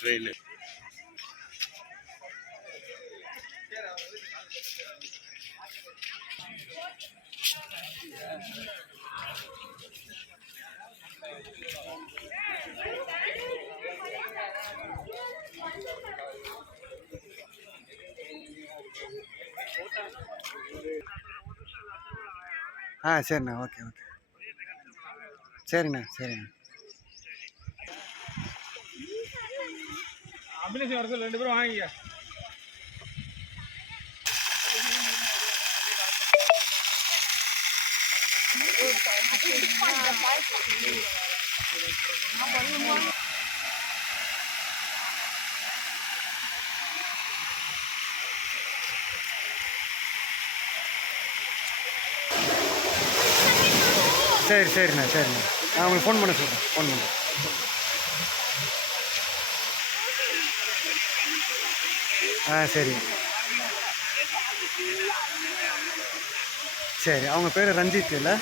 Train ஆ சரிண்ணா. Okay okay. சரிண்ணா சரிண்ணா. அபிலேஷன் வர சொல்லி ரெண்டு பேரும் வாங்கிக்க சரி சரிண்ணா சரிண்ணா. நான் உங்களுக்கு ஃபோன் பண்ண சொல்கிறேன் ஃபோன் பண்ணுறேன் ஆ சரி. சரி அவங்க பேர் ரஞ்சித் இல்லை?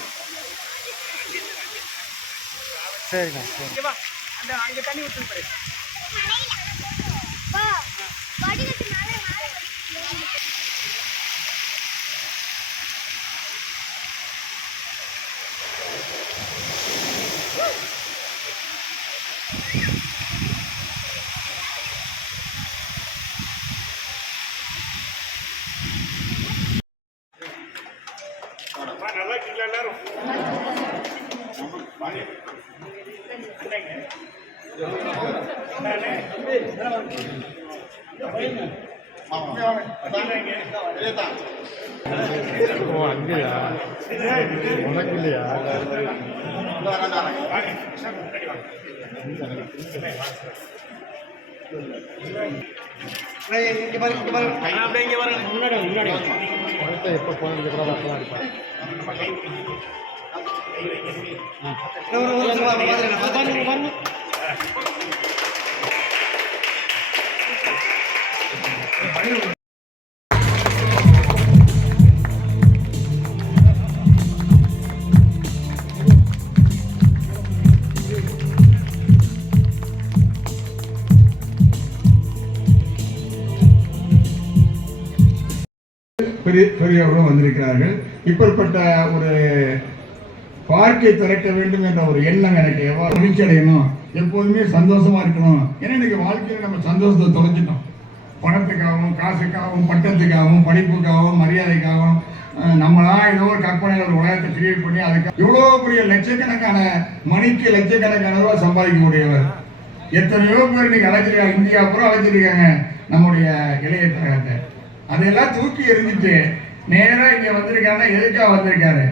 சரிண்ணா சரி. நல்லா இருக்கீங்களா எல்லாரும் ஓ அங்கேயா உனக்கு இல்லையா corta y después pueden llegar a. No, no, no, no, no, no, பெரிய பெரியவர்களும் வந்திருக்கிறார்கள். இப்படிப்பட்ட ஒரு பார்க்கை திறக்க வேண்டும் என்ற ஒரு எண்ணம் எனக்கு எவ்வாறு மகிழ்ச்சி அடையணும் எப்போதுமே சந்தோஷமா இருக்கணும். ஏன்னா இன்னைக்கு வாழ்க்கையில் நம்ம சந்தோஷத்தை தொலைச்சிட்டோம் பணத்துக்காகவும் காசுக்காகவும் பட்டத்துக்காகவும் படிப்புக்காகவும் மரியாதைக்காகவும் நம்மளா ஏதோ ஒரு கற்பனையில் ஒரு உலகத்தை கிரியேட் பண்ணி அதுக்கு இவ்வளோ பெரிய லட்சக்கணக்கான மணிக்கு லட்சக்கணக்கான ரூபாய் சம்பாதிக்கக்கூடியவர் எத்தனையோ பேர் இன்னைக்கு அழைச்சிருக்காங்க இந்தியா பூரா அழைச்சிருக்காங்க நம்முடைய இளைய தரகத்தை அதையெல்லாம் தூக்கி எறிஞ்சிட்டு நேராக இங்கே வந்திருக்காங்க எதுக்காக வந்திருக்காரு?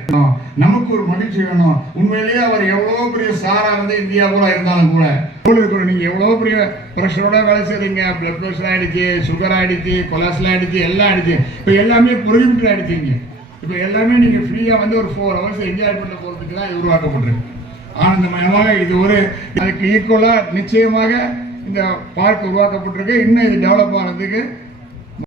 நமக்கு ஒரு மகிழ்ச்சி வேணும். உண்மையிலேயே அவர் எவ்வளோ பெரிய சாராக இருந்து இந்தியா பூரா இருந்தாலும் கூட கூட இருக்கிற எவ்வளோ பெரிய ப்ரெஷரோட வேலை செய்கிறீங்க பிளட் ப்ரெஷர் ஆகிடுச்சு சுகர் ஆகிடுச்சு கொலஸ்ட்ரால் ஆகிடுச்சு எல்லாம் ஆகிடுச்சு இப்போ எல்லாமே புரிவிட்டு ஆகிடுச்சிங்க இப்போ எல்லாமே நீங்கள் ஃப்ரீயாக வந்து ஒரு ஃபோர் ஹவர்ஸ் என்ஜாய் பண்ண போகிறதுக்கு தான் இது உருவாக்கப்பட்டிருக்கு ஆனந்தமயமாக இது ஒரு அதுக்கு ஈக்குவலாக நிச்சயமாக இந்த பார்க் உருவாக்கப்பட்டிருக்கு. இன்னும் இது டெவலப் ஆனதுக்கு